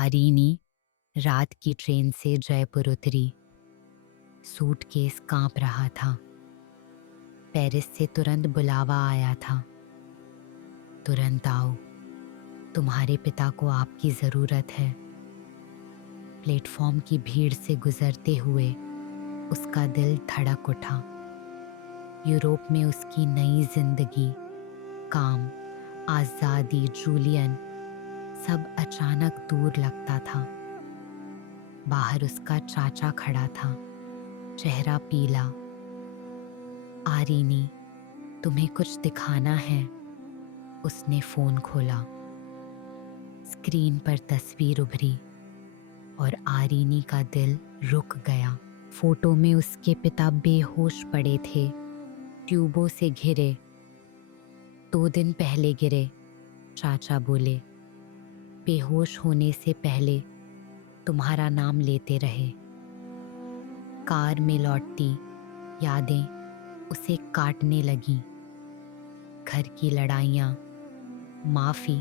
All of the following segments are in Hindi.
आरीनी रात की ट्रेन से जयपुर उतरी। सूटकेस कांप रहा था। पेरिस से तुरंत बुलावा आया था, तुरंत आओ, तुम्हारे पिता को आपकी ज़रूरत है। प्लेटफॉर्म की भीड़ से गुजरते हुए उसका दिल धड़क उठा। यूरोप में उसकी नई जिंदगी, काम, आज़ादी, जूलियन, सब अचानक दूर लगता था। बाहर उसका चाचा खड़ा था, चेहरा पीला। आरीनी, तुम्हें कुछ दिखाना है। उसने फोन खोला। स्क्रीन पर तस्वीर उभरी और आरीनी का दिल रुक गया। फोटो में उसके पिता बेहोश पड़े थे, ट्यूबों से घिरे। 2 दिन पहले गिरे, चाचा बोले। बेहोश होने से पहले तुम्हारा नाम लेते रहे। कार में लौटती यादें उसे काटने लगी। घर की लड़ाइयाँ, माफ़ी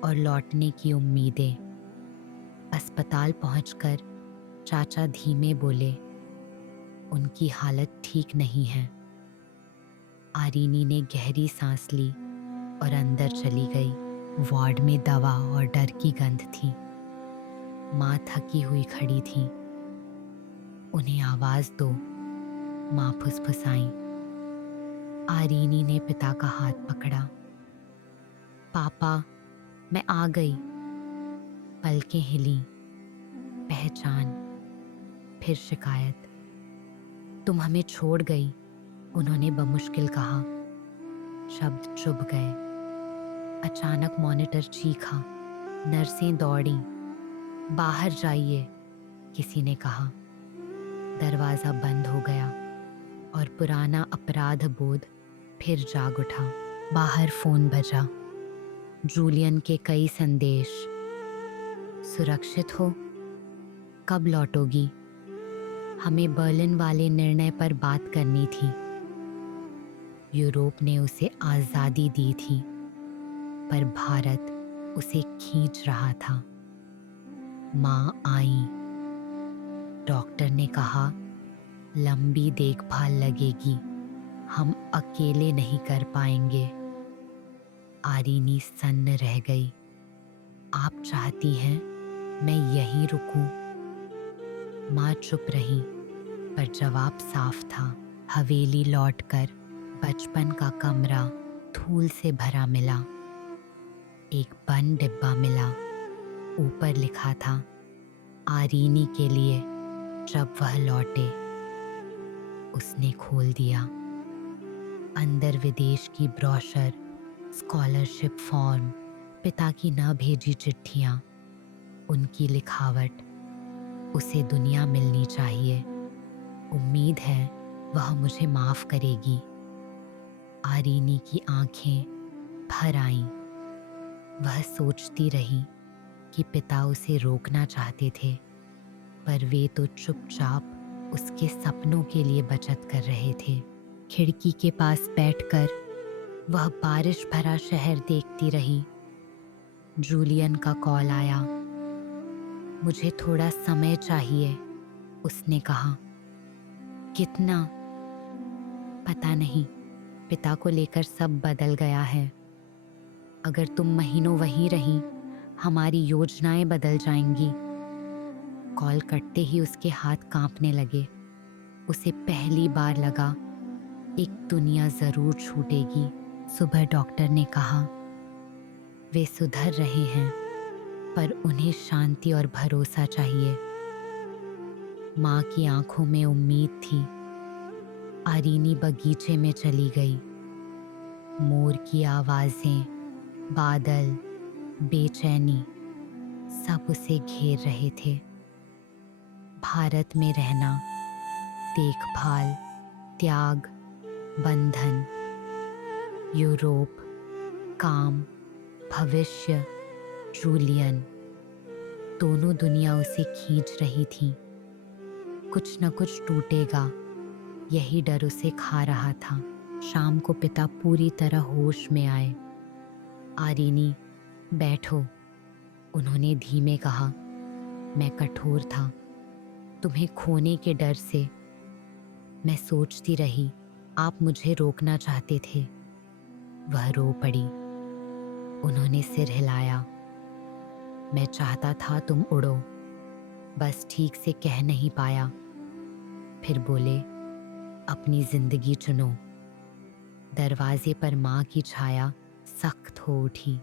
और लौटने की उम्मीदें। अस्पताल पहुंचकर चाचा धीमे बोले, उनकी हालत ठीक नहीं है। आरीनी ने गहरी सांस ली और अंदर चली गई। वार्ड में दवा और डर की गंध थी। माँ थकी हुई खड़ी थी। उन्हें आवाज़ दो, माँ फुसफुसाई। आरीनी ने पिता का हाथ पकड़ा। पापा, मैं आ गई। पलकें हिली। पहचान, फिर शिकायत। तुम हमें छोड़ गई, उन्होंने बमुश्किल कहा। शब्द चुभ गए। अचानक मॉनिटर चीखा। नर्सें दौड़ी। बाहर जाइए, किसी ने कहा। दरवाज़ा बंद हो गया और पुराना अपराध बोध फिर जाग उठा। बाहर फोन बजा। जूलियन के कई संदेश। सुरक्षित हो? कब लौटोगी? हमें बर्लिन वाले निर्णय पर बात करनी थी। यूरोप ने उसे आज़ादी दी थी, पर भारत उसे खींच रहा था। माँ आई। डॉक्टर ने कहा, लंबी देखभाल लगेगी, हम अकेले नहीं कर पाएंगे। आरीनी सन्न रह गई। आप चाहती हैं मैं यहीं रुकूं? माँ चुप रही, पर जवाब साफ था। हवेली लौटकर बचपन का कमरा धूल से भरा मिला। एक बंद डिब्बा मिला। ऊपर लिखा था, आरीनी के लिए जब वह लौटे। उसने खोल दिया। अंदर विदेश की ब्रोशर, स्कॉलरशिप फॉर्म, पिता की न भेजी चिट्ठियाँ, उनकी लिखावट। उसे दुनिया मिलनी चाहिए। उम्मीद है वह मुझे माफ करेगी। आरीनी की आंखें भर आईं। वह सोचती रही कि पिता उसे रोकना चाहते थे, पर वे तो चुपचाप उसके सपनों के लिए बचत कर रहे थे। खिड़की के पास बैठकर वह बारिश भरा शहर देखती रही। जूलियन का कॉल आया। मुझे थोड़ा समय चाहिए, उसने कहा। कितना? पता नहीं, पिता को लेकर सब बदल गया है। अगर तुम महीनों वहीं रही, हमारी योजनाएं बदल जाएंगी। कॉल कटते ही उसके हाथ कांपने लगे। उसे पहली बार लगा एक दुनिया जरूर छूटेगी। सुबह डॉक्टर ने कहा, वे सुधर रहे हैं, पर उन्हें शांति और भरोसा चाहिए। माँ की आंखों में उम्मीद थी। आरीनी बगीचे में चली गई। मोर की आवाजें, बादल, बेचैनी, सब उसे घेर रहे थे। भारत में रहना, देखभाल, त्याग, बंधन। यूरोप, काम, भविष्य, जूलियन, दोनों दुनिया उसे खींच रही थी। कुछ न कुछ टूटेगा, यही डर उसे खा रहा था। शाम को पिता पूरी तरह होश में आए। आरीनी, बैठो, उन्होंने धीमे कहा। मैं कठोर था, तुम्हें खोने के डर से। मैं सोचती रही, आप मुझे रोकना चाहते थे। वह रो पड़ी। उन्होंने सिर हिलाया। मैं चाहता था तुम उड़ो, बस ठीक से कह नहीं पाया। फिर बोले, अपनी जिंदगी चुनो। दरवाजे पर माँ की छाया सख्त हो उठी।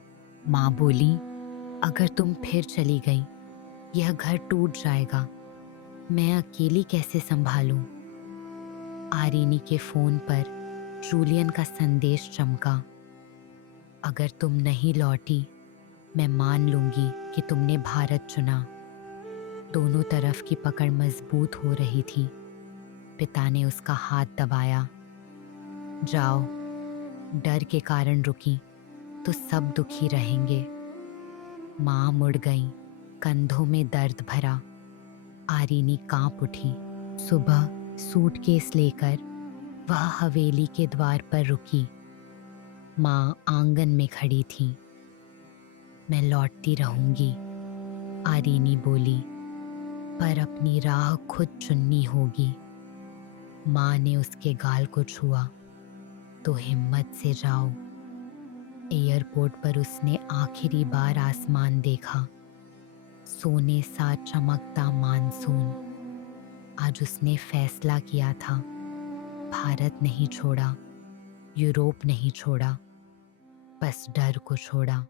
माँ बोली, अगर तुम फिर चली गई, यह घर टूट जाएगा। मैं अकेली कैसे संभालूं? आरीनी के फोन पर जूलियन का संदेश चमका। अगर तुम नहीं लौटी, मैं मान लूंगी कि तुमने भारत चुना। दोनों तरफ की पकड़ मजबूत हो रही थी। पिता ने उसका हाथ दबाया। जाओ। डर के कारण रुकी तो सब दुखी रहेंगे। माँ मुड़ गई, कंधों में दर्द भरा। आरीनी कांप उठी। सुबह सूटकेस लेकर वह हवेली के द्वार पर रुकी। माँ आंगन में खड़ी थी। मैं लौटती रहूंगी, आरीनी बोली, पर अपनी राह खुद चुननी होगी। माँ ने उसके गाल को छुआ। तो हिम्मत से जाओ। एयरपोर्ट पर उसने आखिरी बार आसमान देखा, सोने सा चमकता मानसून। आज उसने फैसला किया था, भारत नहीं छोड़ा, यूरोप नहीं छोड़ा, बस डर को छोड़ा।